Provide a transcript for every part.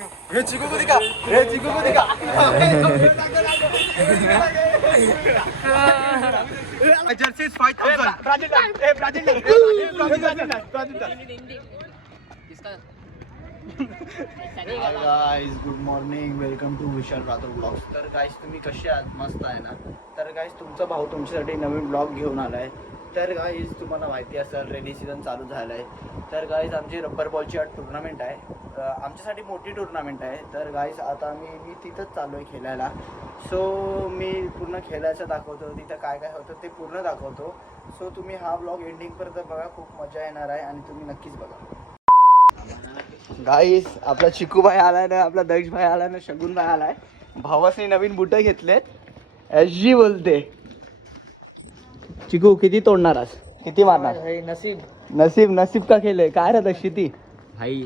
हे चिकू को दिखा, हे चिकू को दिखा. Jersey is 5,000. Guys good morning, welcome to Vishal Rathod vlogs. तर गाइस तुम्ही कसे आहात? मस्त आहे ना? तर गाइस तुमचा भाऊ तुमच्यासाठी नवीन ब्लॉग घेऊन आला आहे. तर गाइस तुम्हाला माहिती असेल रेनी सीझन चालू झाला आहे. तर गाइस आमची रब्बर बॉलची आज टुर्नामेंट आहे. आमच्यासाठी मोठी टुर्नामेंट आहे. तर गाइस आता मी तिथंच चाललो आहे खेळायला. सो मी पूर्ण खेळायचं दाखवतो, तिथं काय काय होतं ते पूर्ण दाखवतो. सो तुम्ही हा ब्लॉग एंडिंगपर्यंत बघा, खूप मजा येणार आहे आणि तुम्ही नक्कीच बघा. गाईस आपला चिकू भाई आलाय ना, आपला दक्ष भाई आलाय ना, शगुन भाई आलाय. भावासनी नवीन बुटं घेतलेत. एसजी बोलते. चिकू किती तोडणार आज? किती मारणार? नसीब नसीब नसीब का खेळ आहे काय रे दक्षिती भाई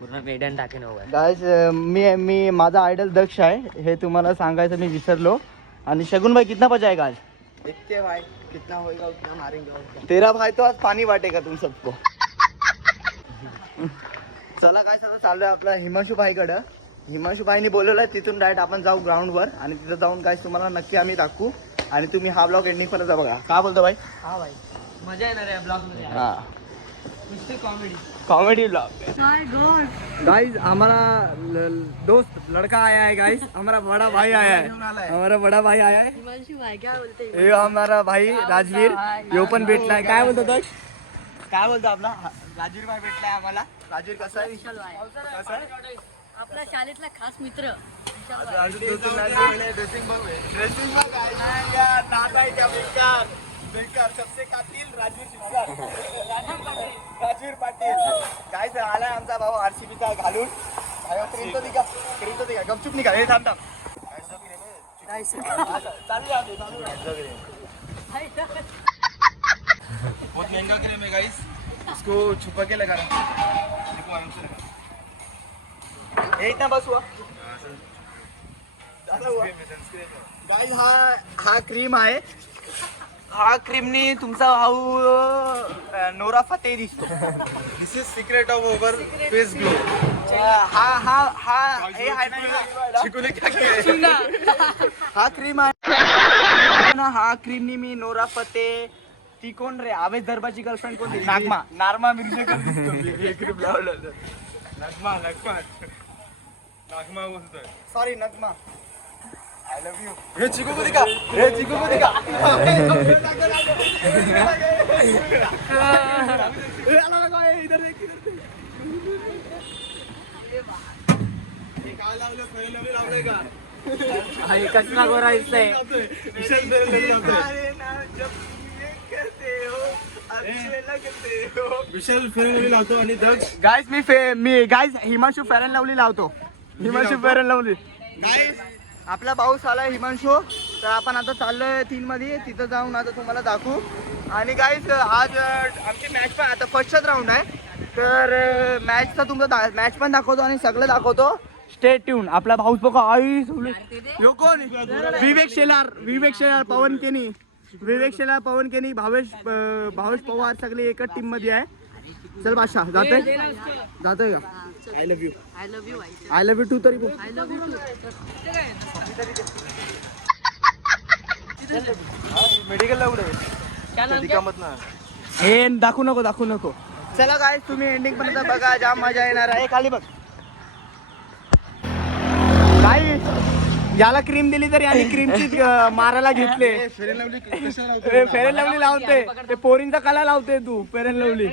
पूर्ण मेडन टाकेन होगा. गाईस मी माझा आयडल दक्ष आहे हे तुम्हाला सांगायचं मी विसरलो. आणि शगुन भाई कितना बजाएगा आज? देखते भाई कितना होएगा उतना मारेंगे. तेरा भाई तो आज पाणी वाटेगा तुम सबको. चला काय आता चाललोय आपला हिमांशू भाईकडं. हिमांशू भाईनी बोलवलं आहे तिथून डायरेक्ट आपण जाऊ ग्राउंडवर आणि तिथं जाऊन काय तुम्हाला नक्की आम्ही दाखवू. आणि तुम्ही हा ब्लॉग एंडिंग पर्यंत बघा. काय बोलतो भाई? हा भाई मजा येणार आहे ब्लॉग मध्ये. हा नुसती कॉमेडी कॉमेडी ब्लॉग. गाइस हमारा दोस्त लड़का आया है. गाइस हमारा बड़ा भाई आया है. हमारा बड़ा भाई आया है. हिमांशू भाई क्या बोलते हे हमारा भाई राजवीर यो पण भेटलाय. काय बोलतो दक्ष? काय बोलतो आपला राजवीर भाई भेटलाय आम्हाला. राजवीर कसा आहे? विशाल भाई कसा आहे? आपला शाळेतला खास मित्र. सबसे कातिल राजवीर पाटील. काय आलाय आमचा भाऊ आरसीबीचा घालून. क्रीम तो दिखा गपचूप निघा. हे थांब थांब बहुत महंगा क्रीम है गाइस, इसको छुपा के लगाना. एक ना बस हुआ गाइस. हा क्रीम आहे. हा क्रीमनी तुमचा भाऊ नोरा फतेह दिसतो. This is secret of over face glow. हा हे आहे ना, चिकू ने क्या किया? हा क्रीम आहे ना. हा क्रीमनी मी नोरा फतेह, ती कोण रे आवेश दरबाची गर्लफ्रेंड कोणती? नारमा मिर्जेकर दिसतो मी हे क्रीम लावलं. नागमा बोलतोय. Sorry Nagma. I love you. हे चिकू को दिखा, हे चिकू को दिखा. काय लावलं? फैल लावलंय का? भाई कसला गोरा दिसतंय. विशाल फेरन लावतोय. विशाल फेरन लावतो आणि दक्ष गाइस मी guys Himanshu fair and lovely लावतो. Himanshu fair and lovely. Guys आपला पाऊस आलाय हिमांशू. तर आपण आता चाललोय 3 मध्ये. तिथं जाऊन आता तुम्हाला दाखवू. आणि गाइस आज आमची मॅच पण आता फर्स्टच राऊंड आहे. तर मॅचचा तुमचा मॅच पण दाखवतो आणि सगळं दाखवतो. Stay tune. आपला भाऊस बघा. आई यो कोण? विवेक शेलार पवन केनी. विवेक शेलार पवन केनी भावेश पवार सगळे एकच टीम मध्ये आहे. चल बादशाह जातोय का? I love you. I love you too तरी बोल. मेडिकलला कुठे कामत ना. हे दाखवू नको. चला काय तुम्ही एंडिंग पर्यंत बघा, जाम मजा येणार आहे. खाली बघ काय याला क्रीम दिली तरी आणि क्रीमची मारायला घेतले. फेअर अँड लवली लावते. ते पोरींचा कला लावते तू. फेअर अँड लवली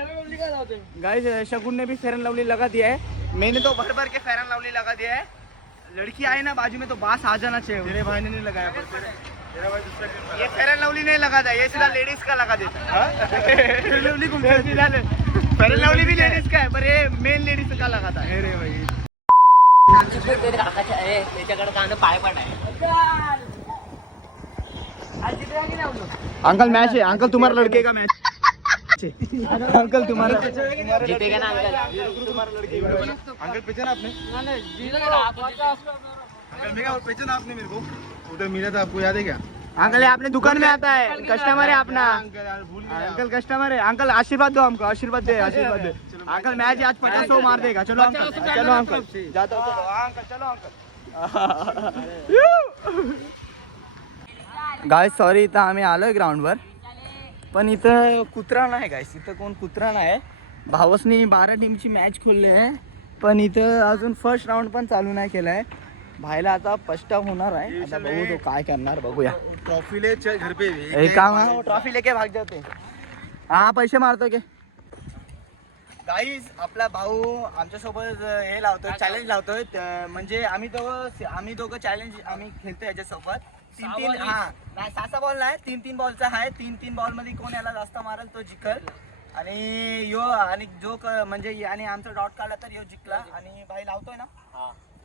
गाइस शगुन ने भी फेयर एंड लवली लगा दिया है. मैंने तो भर के फेयर एंड लवली लगा दिया है. लड़की आए ना बाजू में तो बास आ जाना चाहिए. तेरे भाई ने नहीं लगाया पर तेरा भाई दूसरा क्रीम ये फेयर एंड लवली नहीं लगाता, ये सीधा लेडीज का लगा देता. फेयर एंड लवली भी लेडीज का है पर ये मेन लेडीज का लगाता है. अरे भाई त्याच्याकडे गाणं पाय पडाय. अंकल मैच है. अंकल तुम्हारा लड़के का मैच. अंकल तुम्हारा जीतेगा ना अंकल. अंकल पहचाना आपने? अंकल मेरा पहचाना आपने मेरे को? उधर मिला था, आपको याद है क्या? अंकल ये अपने दुकान में आता है. कस्टमर है अपना. अंकल यार भूल गया. अंकल कस्टमर है. अंकल आशीर्वाद दो हमको. आशीर्वाद दे. चलो अंकल मैच आज 50 मार देगा. चलो अंकल, चलो अंकल, जाता हूं, चलो अंकल, चलो अंकल. गाइस सॉरी, इथं आम्ही आलोय ग्राउंडवर, पण इथं कुत्रा नाही गाइस. इथं कोण कुत्रा नाही. भावसनी 12 टीमची मॅच खोलली आहे, पण इथं अजून फर्स्ट राऊंड पण चालू नाही केलाय. भाईला आता पछतावा होणार आहे. आता बघू तो काय करणार, बघूया. ट्रॉफी ले चल घर पे. एक काम है, वो ट्रॉफी लेके भाग जाते. हा पैसे मारतो के गाईज. आपला भाऊ आमच्यासोबत हे लावतोय, चॅलेंज लावतोय. म्हणजे आम्ही दोघं चॅलेंज आम्ही खेळतोय याच्यासोबत. 3-3 हा नाही, 6 बॉल नाही, 3-3 बॉलचा आहे. 3-3 बॉल मध्ये कोण याला जास्त मारेल तो जिंकल. आणि यो आणि जो म्हणजे आणि आमचा डॉट काढला तर यो जिंकला. आणि भाई लावतोय ना.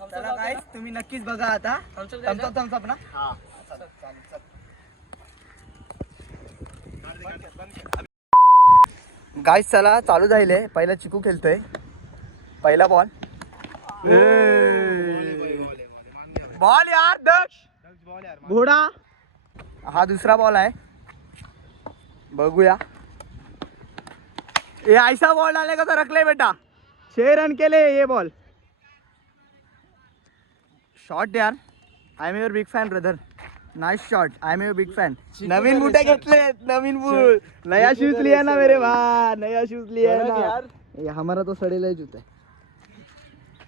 चला गाईज, तुम्ही नक्कीच बघा आता. थम्सअप ना. गाईज चला चालू झाले. पहिला चिकू खेळतोय. पहिला बॉल. बॉल यार दक्ष घोडा. हा दुसरा बॉल आहे, बघूया. ये ऐसा बॉल डालने का तो रख ले बेटा. 6 रन केले ये बॉल. शॉट यार. I am your big fan brother. Nice shot. I am your big fan. नवीन बूट घेतले, नवीन बूट. नया शूज लिया ना मेरे भाई, नया शूज लिया है ना. ये हमारा तो सडेला जूता है.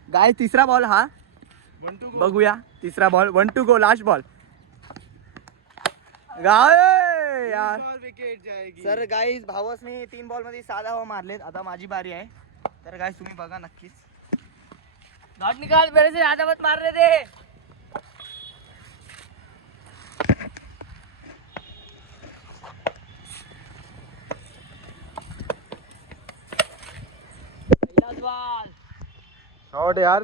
गाइस तीसरा बॉल हा, बघूया. तीसरा ball 1 to go, last ball. यार विकेट जाएगी. सर गाइस भावसनी 3 बॉल मध्ये 6 धावा मारलेत. आता माझी बारी आहे. तर गाइस तुम्ही बघा नक्कीच. डॉट निकाल, मेरे से ज्यादा मत मार रहे थे. शॉट यार.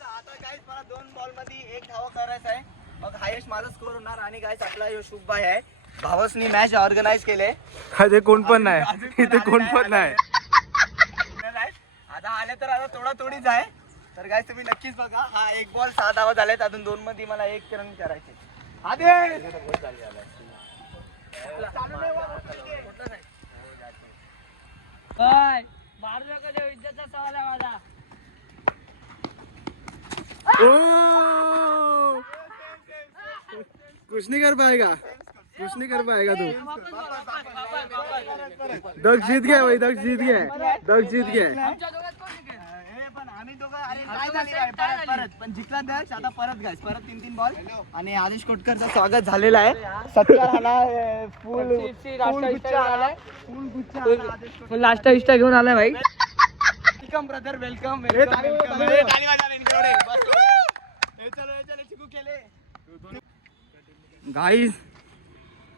आता गाइस मला 2 बॉल मध्ये 1 धावा करायचा आहे. मग हायेस्ट माझा स्कोर होणार. आणि गाइस आपला यो शुभभाई आहे. भावसनी मॅच ऑर्गनाइज केले. इथे कोण पण नाही, इथे कोण पण नाही. आता आले तर आता थोडा थोडीच आहे. तर गाइस तुम्ही नक्कीच बघा. हा 1 बॉल 6 धावा झालेत. अजून 2 मध्ये मला 1 रन करायचे. मारू नका देऊ, इज्जतचा सवाल आहे माझा. कुछ नहीं कर पाएगा, कुछ नहीं कर पाएगा तू. दक्ष जीत गया भाई, दक्ष जीत गया, दक्ष जीत गया. आमच्या दोघात कोण जिंकेल? पण आम्ही दोघं अरे काय झाली काय परत पण जिंकला दक्ष. आता परत गाइस, परत 3-3 बॉल. आणि आदेश कोटकरचं स्वागत झालेलं आहे. सत्कार आला, फुल गुच्छा आला, फुल गुच्छा आला. आदेश कोटकर नाश्ता विष्टा घेऊन आलाय भाई. Welcome brother, welcome. गाईज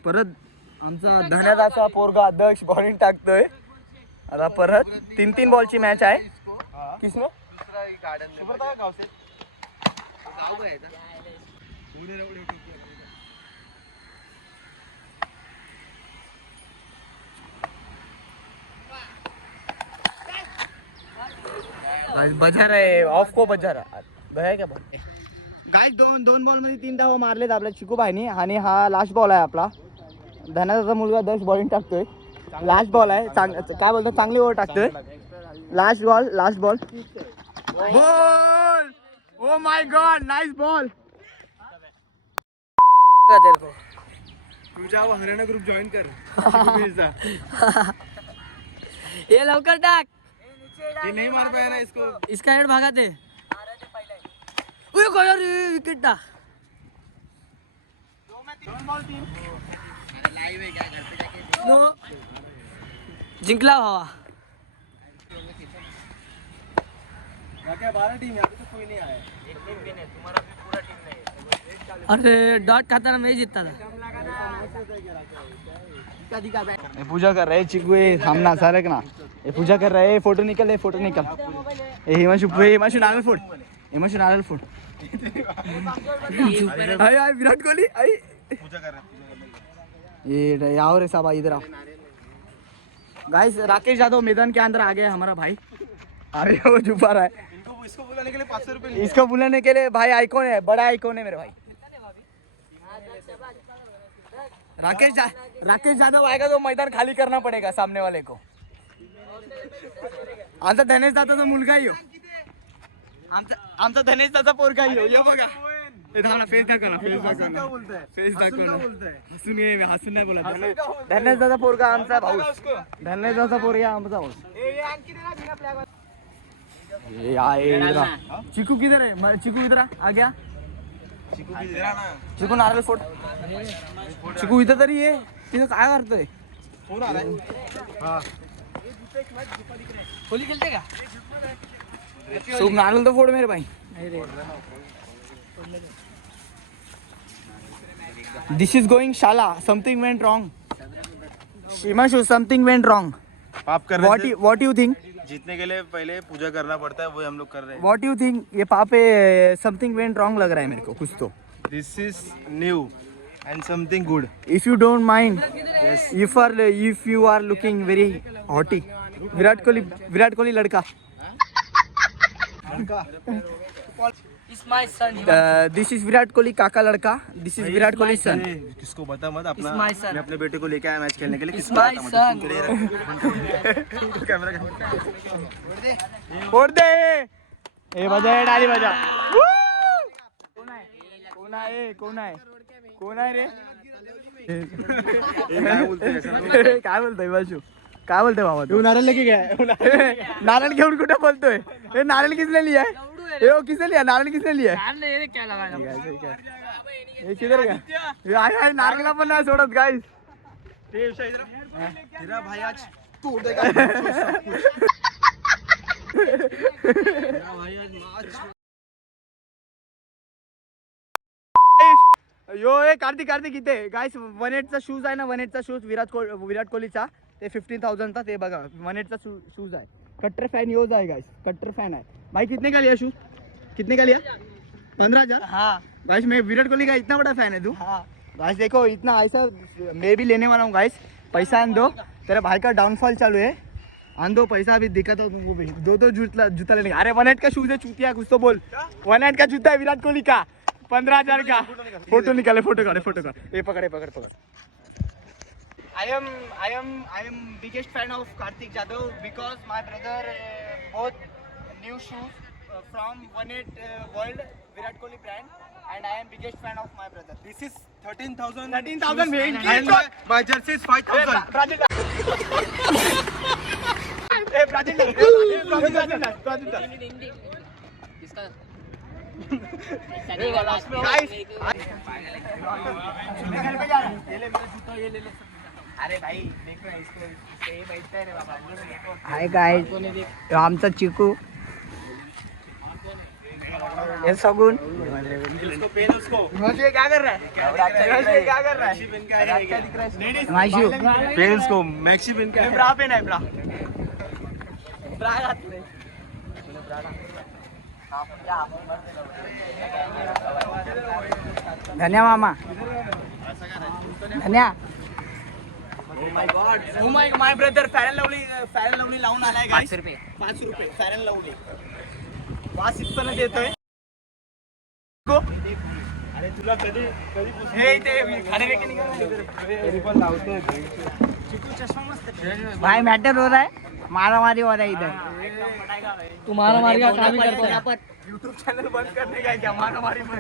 परत आमचा धन्यदाचा पोरगा दक्ष बॉलिंग टाकतोय. आता परत 3-3 बॉलची मॅच आहे. किसने बजा आहे ऑफ को बजा गया क्या बॉल. गाइस 2 बॉल मध्ये 3 धावा मारलेत आपल्या चिकू भाईनी. आणि हा लास्ट बॉल आहे आपला. धनाचा मुलगा दक्ष बॉलिंग टाकतोय. लास्ट बॉल आहे. काय बोलतो, चांगली ओव्हर टाकतोय. Last ball, last ball. Ball. Oh my God, nice ball. तुझ्या हरियाणा ग्रुप जॉईन कर. ये लवकर टाक. ये नहीं मार पाया ना इसको. इसका हेड भागा थे. विकेट टाक. जिंकला भावा. 12 टीम, यहाँ पे तो कोई नहीं आया. एक टीम भी नहीं, तुम्हारा भी पूरा टीम नहीं है. अरे डॉट खाता ना मैं जीतता था. ये पूजा कर रहे चिकू. ये सामना सरक ना. ये पूजा कर रहे. फोटो निकल, ये फोटो निकल. ये हिमांशु नारळ फोड. हिमांशु नारळ फोड. आई आई विराट कोहली आई. पूजा कर रहा है. ये आओ रे साहब, इधर आओ. गाइस राकेश यादव मैदान के अंदर आ गया हमारा भाई. अरे वो छुपा रहा है. इसको बुलाने के लिए 500 रुपए. इसको बुलाने के लिए भाई आइकॉन है, बड़ा आइकॉन है मेरे भाई. राकेश यादव आएगा तो मैदान खाली करना पड़ेगा सामने वाले को. आमचा धनेश दादाचा मुलगा आहे ह्यो. आमचा धनेश दादा पोरगा आहे ह्यो. हे बघा हे धावला फेस दाखव ना फेस दाखव ना फेस दाखव ना हसून ये मी हसून नाही बोला धनेश दादा पोरगा आमचा भाऊ धनेश दादा पोरगा आमचा भाऊ ये आए चिकू किधर है चिकू इधर आ गया चिकू नारळ फोड चिकू इथं तरी ये तिथं काय करतोय फोन आलाय हा होली खेलते का शुभ नारळ तो फोड मेरे भाई दिस इज गोइंग शाला something went wrong Himanshu something went wrong पाप कर व्हाट यू थिंक जीतने के लिए पहले पूजा करना पड़ता है, वो हम लोग कर रहे हैं. व्हाट यू थिंक ये पापे समथिंग वेंट रॉन्ग लग रहा है मेरे को कुछ तो This is new and something good. if you don't mind if you are looking very haughty Virat Kohli लड़का it's my son this is Virat Kohli काका लड़का दिस इज विराट कोहली सन किसको बता मत अपना. It's my son. मैं अपने बेटे को लेके आया मैच खेलने के लिए. इट्स माय सन कैमरा फोड़ दे ए बजा ये डाली बजा कोण आहे रे काय बोलतोय असं ना? काय बोलतोय बाजू काय बोलतोय बाबा तू नारळ लेके गया. नारळ घेऊन कुठे बोलतोय हे नारळ किसने लिया है ये किसने लिया नारळ किसने लिया है? यार ये क्या लगा हे किधर का हे आहे नारळला पण नाही सोडत गाईस तेरा भाई आज तोड़ देगा. तेरा भाई आज मैच यो ए कार्तिक इथे गाईस 1.8चा शूज आहे ना 1.8चा शूज विराट कोहलीचा ते 15,000चा ते बघा 1.8चा शूज आहे कट्टर फॅन योज आहे गाइस कट्टर फैन है भाई कितने का लिया शूज कितने का लिया 15,000 हाँ गाइस मैं विराट कोहली का इतना बड़ा फैन है तू हाँ गाइस देखो इतना ऐसा मैं भी लेने वाला हूँ गाइस पैसा आन दो तेरे भाई का डाउनफॉल चालू है आन दो पैसा अभी दिखाता हूँ तुमको भी दो जूता लेने का अरे 1.8 का शूज है चूतिया कुछ तो बोल 1.8 का जूता है विराट कोहली का 15,000 का फोटो निकाले फोटो काढ ये पकड़ I am biggest fan of Kartik Jadhav because my brother bought new shoes from 1.8 World Virat Kohli brand and I am biggest fan of my brother. This is 13,000. 13,000 And my jersey is 5,000. Brazil. इसका अरे भाई देख ना इसको ये बैठता है रे बाबा हाय गाइस आमचा चिकू ये सगुन इसको पेन उसको. मुझे क्या कर रहा है क्या कर रहा है माशू पेन उसको मैक्सी पेन का. ब्रा पेन है ब्रा घातले धन्या मामा धन्या माय ब्रदर फॅरन लवली लावून आलाय गाइस 5 रुपये फॅरन लवली वास इथपर्यंत येतोय अरे तुला कधी हे ते खाणे वेके निघाले पण लावतोय. भाई मैटर हो रहा है मारामारी हो रहा है इधर तुम्हारा मार का काम ही करते हैं यूट्यूब चैनल बंद करने का क्या मारामारी में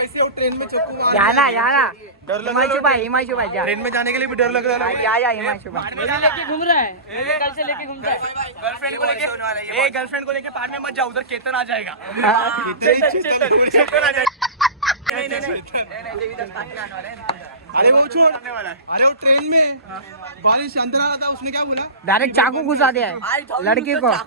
ऐसे ट्रेन में चक्कू याना डर लग रहा है. हिमांशु भाई जा ट्रेन में जाने के लिए भी डर लग रहा है. या हिमांशु भाई मुझे लेके घूम रहा है कल से लेके घूमता है गर्लफ्रेंड को लेके पार में मत जाओ उधर केतन आ जाएगा चेतन आ जाएगा अरे वो छोड़. अरे वो ट्रेन में बारिश अंदर आ रहा था, उसने क्या बोला? डायरेक्ट चाकू घुसा दिया है लड़की को अरे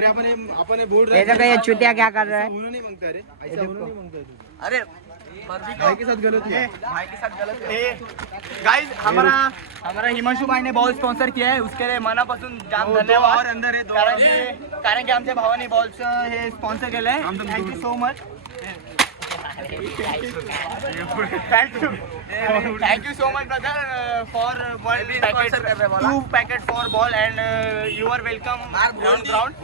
अरे अपने बोल रहे ये देखो ये चुतिया क्या कर रहा है होना नहीं मांगता. अरे ऐसा होना नहीं मांगता तू. अरे भाई के साथ गलत हुआ. भाई के साथ गलत है गाइस हमारा हिमांशु भाई ने बॉल स्पॉन्सर किया है उसके लिए मनापासून जाम धन्यवाद और अंदर है दो. कारण की आमच्या भावाने बॉलचं हे स्पॉन्सर केलंय thank you so much Thank you so much, brother, for one packet, 2 packet for ball, and you are welcome round round.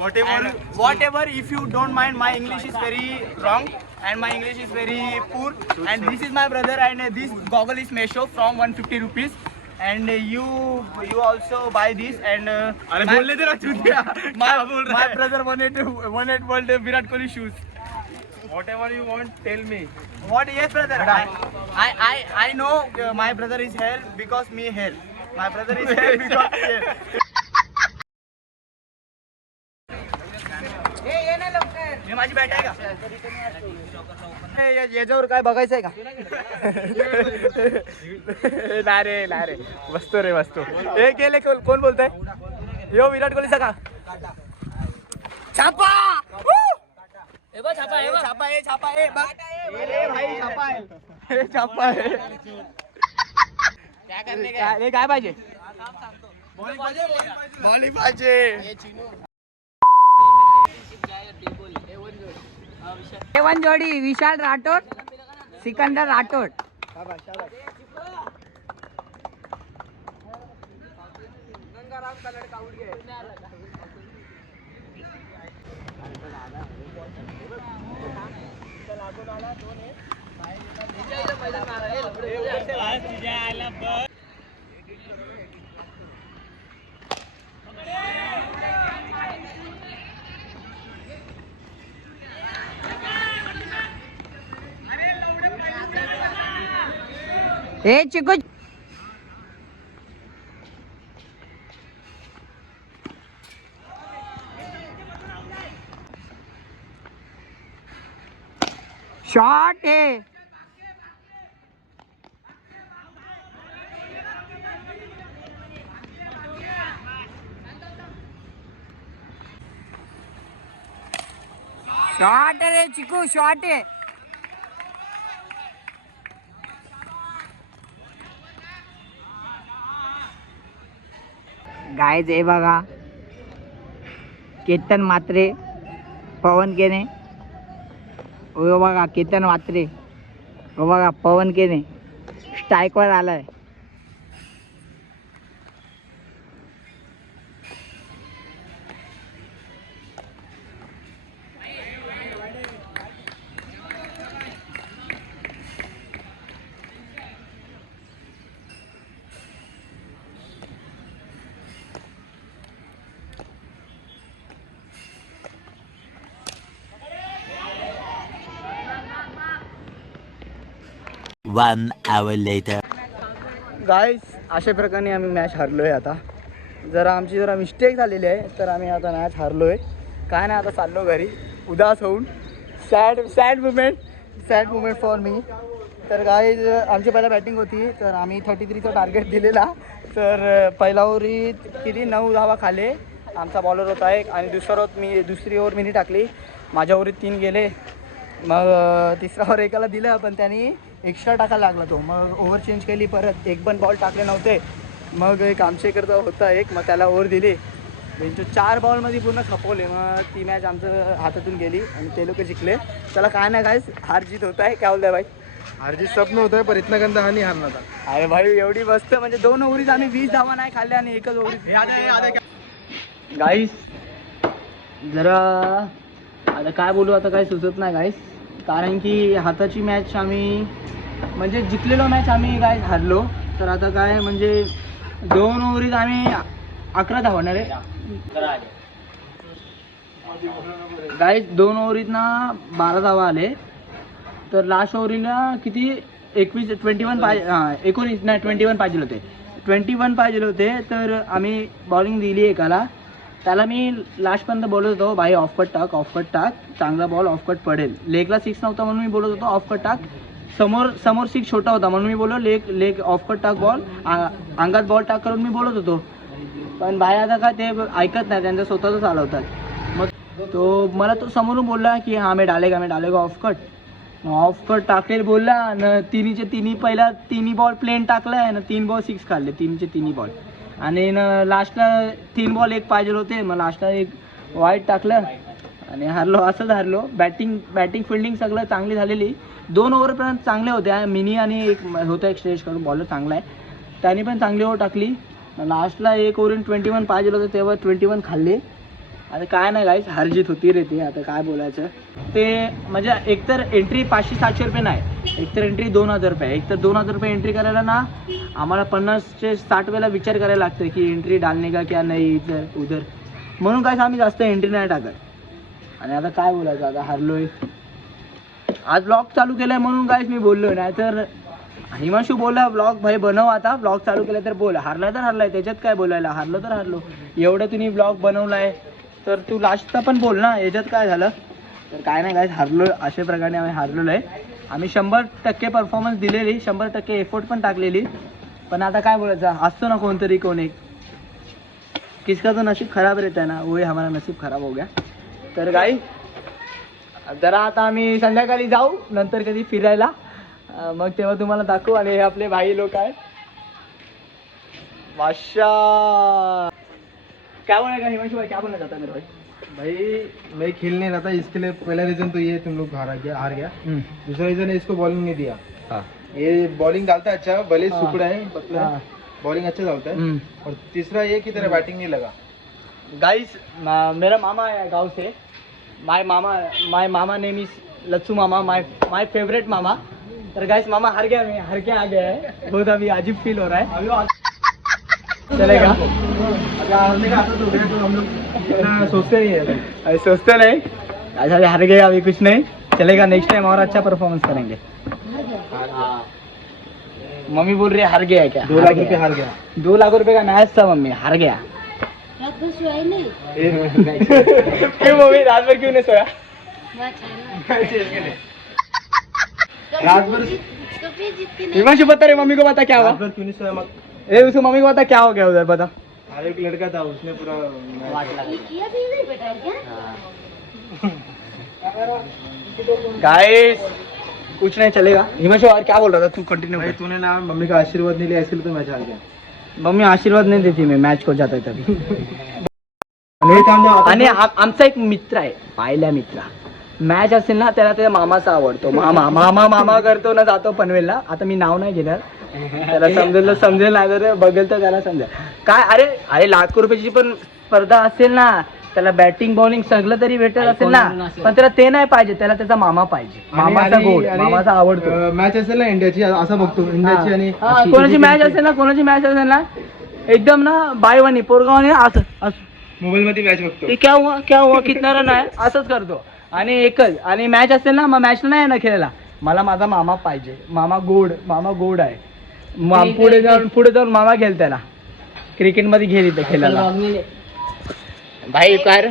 Whatever, if you don't mind, my English is very wrong and my English is very poor. And this is my brother, and this goggle is Mesho from 150 rupees. And you also buy this, and my brother wanted world Virat Kohli shoes. Whatever you want, tell me. What? Yes, brother. I know my brother is here because me here. My brother is here because me here. हे माझी bat आहे का? याच्यावर काय बघायचं आहे का? नाही रे बसतो रे हे गेले कोण बोलतोय? यो विराट कोहलीचा का? छापा छापा आहे बघ. भाई छापा आहे. काय पाहिजे? बॉलिंग पाहिजे. A1 जोड़ी विशाल राठौड़ सिकंदर राठौड़. ए चिकू शॉट है. शॉट है रे चिकू, शॉट है. गाइस हे बघा, केतन मात्रे, पवन केने. हो बघा केतन मात्रे, हो बघा पवन केने स्ट्राईकवर आलाय. One hour later. गाईज अशा प्रकारे आम्ही मॅच हरलो आहे. आता आमची मिस्टेक झालेली आहे, तर आम्ही आता मॅच हरलो आहे. काय नाही, आता चाललो घरी उदास होऊन. Sad moment for me. तर गाईज आमची पहिला बॅटिंग होती, तर आम्ही 33चा टार्गेट दिलेला. तर पहिला ओव्हरीत किती 9 धावा खाले. आमचा बॉलर होता एक, आणि दुसरी ओव्हर मी टाकली. माझ्या ओव्हरीत 3 गेले. मग तिसरा ओव्हर एकाला दिलं, पण त्यांनी एक्स्ट्रा टाकायला लागला तो. मग ओव्हर चेंज केली, परत एक पण बॉल टाकले नव्हते. मग एक आमच्या इकडचा होता एक, मग त्याला ओव्हर दिली. 4 बॉलमध्ये पूर्ण खपवले. मग ती मॅच आमचं हातातून गेली आणि ते लोक जिंकले. त्याला काय नाही गाईस, हार जीत होत आहे. काय बोलताय भाई? हार जीत स्वप्न होतं, पण इतना गंदा हानी हारना था. अरे भाई एवढी मस्त, म्हणजे 2 ओव्हरीत आम्ही 20 धावा नाही खाल्ल्या आणि एकच ओव्हरीत. गाईस जरा आता काय बोलू, आता काय सुचत नाही गाईस. कारण की हाताची मॅच आम्ही म्हणजे जिंकलेलो मॅच आम्ही काय हारलो. तर आता काय म्हणजे 2 ओव्हरीत आम्ही 11 धावणार आहे गाईस. 2 ओव्हरीत ना 12 धावा आले. तर लास्ट ओव्हरीला किती 21 पाहिजे होते. 21 पाहिजे होते. तर आम्ही बॉलिंग दिली एकाला. त्याला मी लास्टपर्यंत बोलत होतो, भाई ऑफकट टाक, चांगला बॉल ऑफकट पडेल. लेगला 6 नव्हता म्हणून मी बोलत होतो ऑफकट टाक. समोर 6 छोटा होता म्हणून मी बोललो लेग ऑफकट टाक, बॉल अंगात बॉल टाक करून मी बोलत होतो. पण भाई आता काय ते ऐकत नाही, त्यांचं स्वतःच चालवतात. मग मला तो समोरून बोलला की हां मी डालेगा ऑफकट टाकेल बोलला. न तिन्ही पहिला 3 बॉल प्लेन टाकलाय ना, 3 बॉल 6 खाल्ले, 3 बॉल. आणि लास्टला 3 बॉल 1 पाहिजे होते. मग लास्टला एक वाईट टाकलं आणि हारलो. असंच हारलो. बॅटिंग फिल्डिंग सगळं चांगली झालेली. 2 ओव्हरपर्यंत चांगले होते. मिनी आणि एक होता एक स्टेज करून बॉलर चांगला आहे, त्याने पण चांगली ओव्हर टाकली. लास्टला एक ओव्हर 21 पाहिजे होतं, तेव्हा 21 खाल्ले. आता काय नाही गाईस, हारजीत होती रे ती, आता काय बोलायचं ते. म्हणजे एकतर एंट्री 500-700 रुपये नाही, एकतर एंट्री 2000 रुपये. एकतर 2000 रुपये एंट्री करायला ना आम्हाला 50-60 वेळेला विचार करायला लागतं की एंट्री डालणे का क्या नाही इधर उधर. म्हणून काय आम्ही जास्त एंट्री नाही टाकत. आणि आता काय बोलायचं, आता हारलोय. आज ब्लॉग चालू केलाय म्हणून गाईस मी बोललो, नाही तर हिमांशू बोला ब्लॉग भाई बनव, आता ब्लॉग चालू केला तर बोल. हारला तर हारलाय, त्याच्यात काय बोलायला, हारलो तर हारलो. एवढं तुम्ही ब्लॉग बनवलाय तर तू लास्टचा पण बोल ना, याच्यात काय झालं. तर काय नाही गाईस, हारलो अशा प्रकारे आम्ही हारलेलो आहे. आम्ही 100% परफॉर्मन्स दिलेली, 100% एफर्ट पण टाकलेली. पण आता काय बोलायचं, असतो ना कोणतरी कोण एक, किसका तो नसीब खराब रहता है ना, वही हमारा नसीब खराब हो गया. तर गाई जरा आता आम्ही संध्याकाळी जाऊ नंतर कधी फिरायला, मग तेव्हा तुम्हाला दाखवू. आणि हे आपले भाई लोक आहेत, बादशाह. क्या बोलेगा हिमांशु भाई, क्या बोलना चाहता है मेरे भाई? भाई मैं खेल नहीं रहा था, इसके लिए पहला रीजन तो ये तुम लोग हार गया. दूसरा रीजन है इसको बॉलिंग नहीं दिया. हाँ. ये बॉलिंग डालता है अच्छा, भले हाँ. सुकड़ा है पतला है, हाँ. बॉलिंग अच्छा डालता है. और तीसरा ये कि तेरा बैटिंग नहीं लगा. गाइस मेरा मामा है गांव से, माय मामा नेम इज लच्छू मामा, माय फेवरेट मामा. तर गाइस मामा हार गया, मैं हार के आ गया है, बहुत अभी अजीब फील हो रहा है. चलेगा, अगर हारने का आदत हो गया तो हम लोग इतना सोचते नहीं है. अभी सोचते नहीं, आज अभी हार गए, अभी कुछ नहीं चलेगा. नेक्स्ट टाइम और अच्छा परफॉर्मेंस करेंगे. मम्मी बोल रही है हार गया है क्या? 2 लाख रुपये हार गया. 2 लाख रुपए का मैच था मम्मी, हार गया. क्यों मम्मी रात भर क्यों नहीं सोया? रात भर हिमांशु बता रहे, मम्मी को बता क्या हुआ. रात भर क्यों नहीं सोया. मग ए उसको मम्मी को बता क्या हो गया उधर, बता. अरे एक लड़का था, उसने पूरा गाइस कुछ नहीं चलेगा. हिमांशु और क्या बोल रहा था तू, कंटिन्यू. भाई तूने ना मम्मी का आशीर्वाद नहीं लिया, इसलिए तो मैच हार गया. मम्मी आशीर्वाद नहीं देती, मैं मैच को जाता है तभी. नहीं थांब जा. आणि आमचा एक मित्र आहे, पाहिल्या मित्र, मॅच असेल ना त्याला त्याच्या मामाचा आवडतो. मामा करतो ना, जातो पनवेलला. आता मी नाव नाही घेणार, त्याला समजेल नाही तर बघेल तर त्याला समजेल. काय अरे लाखो रुपयाची पण स्पर्धा असेल ना, त्याला बॅटिंग बॉलिंग सगळं तरी भेटत असेल ना, पण त्याला ते नाही पाहिजे, त्याला त्याचा मामा पाहिजे. मामाचा गोड, मामाचा आवडतो. मॅच असेल ना इंडियाची, असं बघतो इंडियाची. आणि कोणाची मॅच असेल ना एकदम ना बायवानी पोरगावानी असं मोबाईल मध्ये मॅच बघतो. ते क्या हुआ कितना रन आहे असंच करतो. आणि एकच, आणि मॅच असेल ना, मग मॅचला नाही ना खेळायला, मला माझा मामा पाहिजे. मामा गोड आहे. पुढे जाऊन मामा घेईल त्याला, क्रिकेटमध्ये घेईल इथे खेळायला. भाई कर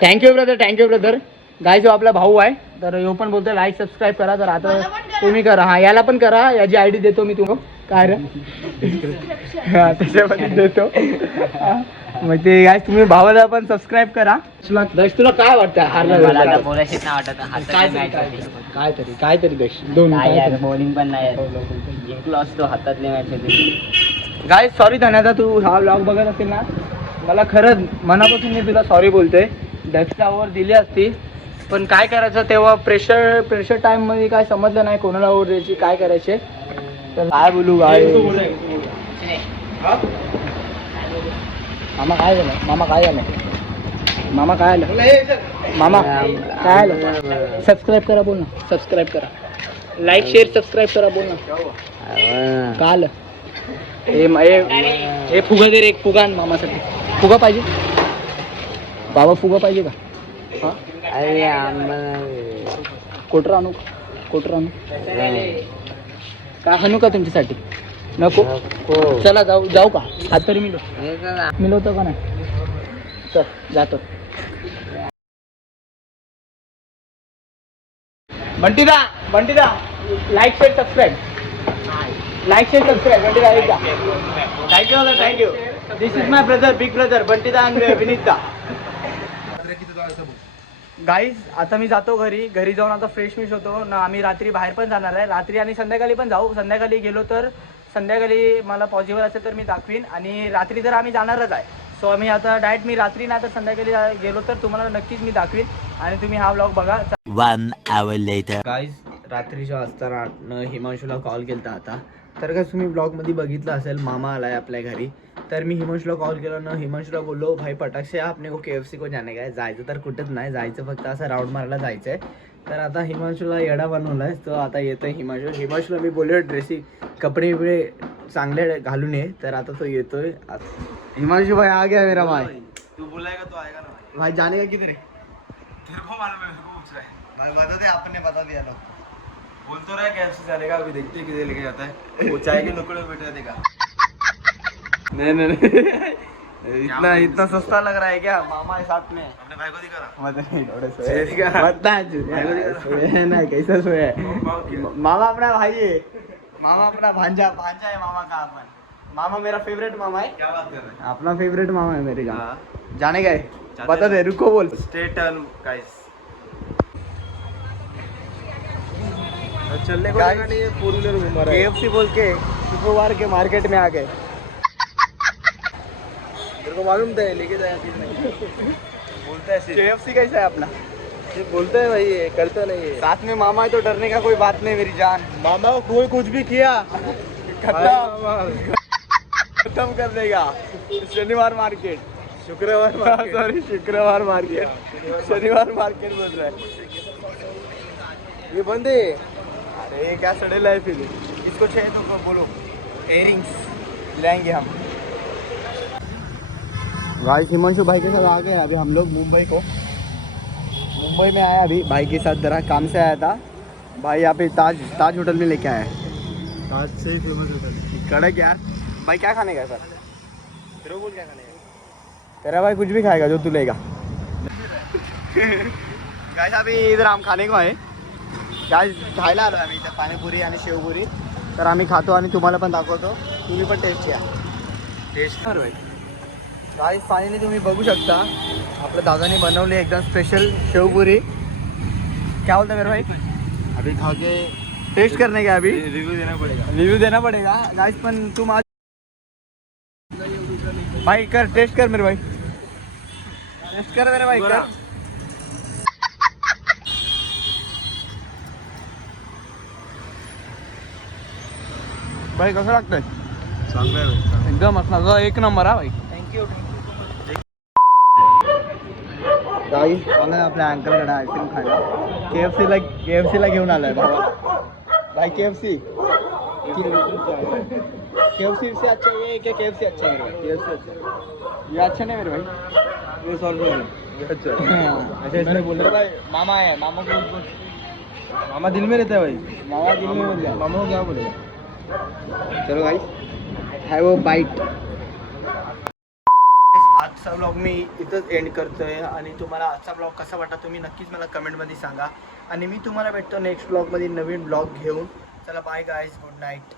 थँक्यू ब्रदर. गाय जो आपला भाऊ आहे, तर यो पण बोलतोय लाईक सबस्क्राईब करा. तर आता तुम्ही करा, हा याला पण करा, याची आयडी देतो मी तुम्हाला. काय रे हा त्याच्यामध्ये देतो. मग ते गाय तुम्ही भावाला पण सबस्क्राईब करा. दश तुला काय वाटतं हारला? काय तरी दश दोन बॉलिंग पण नाही, जिंकलो असतो, हातातले मॅच होते. गाय सॉरी धन्यता, तू हा व्लॉग बघत असेल ना, मला खरंच मनापासून मी तुला सॉरी बोलतोय. दशला ओव्हर दिली असती, पण काय करायचं तेव्हा प्रेशर टाइम मध्ये काय समजलं नाही कोणाला ओव्हर द्यायची, काय करायचे. तर काय बोलू गाय. मामा काय झालं? मामा काय आलं? सबस्क्राईब करा, बोल ना. सबस्क्राईब करा, लाईक शेअर सबस्क्राईब करा, बोल ना. काय आलं? हे फुगा दे रे, एक फुगा आण मामासाठी. फुगा पाहिजे बाबा, फुगा पाहिजे का? हा कोटर आणू काय हाणू का तुमच्यासाठी? नको. चला जाऊ का? हात तरी मिळवतो का नाही? चल जातो. बंटीदा लाईक शेअर सबस्क्राईब बंटीदा एकदा. Thank you. This is my brother, big brother बंटीदा आणि विनीतदा. गाईज आता मी जातो घरी जाऊन आता फ्रेश होतो ना. आम्ही रात्री बाहेर पण जाणार आहे, रात्री आणि संध्याकाळी पण जाऊ. संध्याकाळी गेलो तर संध्याकाळी मला पॉसिबल असेल तर मी दाखवीन, आणि रात्री तर आम्ही जाणारच आहे. सो आम्ही आता डायरेक्ट मी रात्री नाही तर संध्याकाळी गेलो तर तुम्हाला नक्कीच मी दाखवीन. आणि तुम्ही हा ब्लॉग बघा. 1 hour later. गाईज रात्रीच्या असताना हिमांशूला कॉल केला आता. तर काय तुम्ही ब्लॉगमध्ये बघितलं असेल, मामा आलाय आपल्या घरी. तर मी हिमांशूला कॉल केला ना, हिमांशूला बोललो भाई पटाक से आपने को KFC को जाणे काय, जायचं तर कुठंच नाही, जायचं फक्त असं राऊंड मारायला जायचं आहे. तर आता हिमांशूला येडा बनवला आहे, तो आता येतोय हिमांशूला मी बोललो ड्रेसिंग कपडे बिपडे चांगले घालून ये. तर आता तो येतोय. हिमांशू भाई आ गया मेरा भाई. तू बोलाएगा तो आएगा ना भाई जाने का किधर है? तेरे को मालूम है, मेरे को पूछ रहा है. भाई बता दे, आपने बता दिया ना. बोल तो रहा है KFC जाने का, अभी देखते हैं किधर लेके जाता है. वो चाय के नुकड़े में बैठा देगा. नहीं इतना सस्ता लग रहा है क्या? मामा है साथ में. अपने भाई को दिखा रहा. मत नहीं थोड़े सोए नहीं, कैसा सोया है? मामा अपना भाई है, मामा अपना भांजा है मामा का. अपन मामा मेरा फेवरेट मामा है. क्या बात कर रहे हैं? अपना फेवरेट मामा है मेरे का. हाँ. जाने का है? बता दे, रुको बोल. Stay tuned, guys. चलने को Guys, जगह नहीं है, 4 व्हीलर घुमा रहा है. KFC बोल के शुक्रवार के मार्केट में आ गए. तेरे को मालूम था लेके जाया कि नहीं. बोलता है सिर्फ. KFC कैसा है अपना? सिर्फ बोलता है भाई, ये करता नहीं है. साथ में मामा है तो डरने का कोई बात नहीं मेरी जान. मामा को कोई कुछ भी किया खत्म कर देगा. शनिवार मार्केट, शुक्रवार सॉरी शुक्रवार मार्केट, शनिवार मार्केट बोल रहा है. ये बंद है. अरे क्या सड़ेला है फिर. इसको चाहिए तो बोलो, इयरिंग्स लाएंगे हम. भाई हिमांशु भाई के साथ आ गए अभी हम लोग मुंबई में आया अभी भाई के साथ, जरा काम से आया था. भाई यहाँ पे ताज होटल में लेके आया है. आज से ही फेमस होता है. कड़क यार. भाई क्या खाने का है सर? तेरे को बोल क्या खाने का? तेरा भाई कुछ भी खाएगा जो तू लेगा. गाइस अभी इधर हम खाने को आहे. गाइस खायला आलो आम्ही इथं पाणीपुरी आणि शेवपुरी. तर आम्ही खातो आणि तुम्हाला पण दाखवतो, तुम्ही पण टेस्ट घ्या. टेस्ट कर भाई. गाइस फायनली तुम्ही बघू शकता आपल्या दादाने बनवली एकदम स्पेशल शेवपुरी. क्या बोलता मेरे भाई? अभी खा के टेस्ट करने का अभी रिव्यू देना पड़ेगा. गाइस पण तुम आज भाई कर टेस्ट कर मेरे भाई, टेस्ट कर मेरे भाई कर. भाई कसं लागतंय? चांगला आहे भाई. एकदम असला एक नंबर हा भाई. थँक्यू. गाईस आलोय आपल्या अंकलकडे आईस्क्रीम खायला. KFC ला घेऊन आलोय भावा. भाई KFC से अच्छा ये क्या? KFC अच्छा है मेरे भाई. KFC अच्छा है. ये अच्छा नहीं मेरे भाई. ये सॉल्व है. अच्छा है. ऐसे इसमें बोल रहे भाई मामा है, मामा को मामा दिल में रहता है भाई. मामा दिल में बोल मामा को क्या बोलेगा. चलो गाइस है वो बाईट. आजचा ब्लॉग मी इथंच एंड करतोय आणि तुम्हाला आजचा ब्लॉग कसा वाटला तुम्ही नक्कीच मला कमेंटमध्ये सांगा. आणि मी तुम्हाला भेटतो नेक्स्ट ब्लॉगमध्ये नवीन ब्लॉग घेऊन. चला बाय गाईज, गुड नाईट.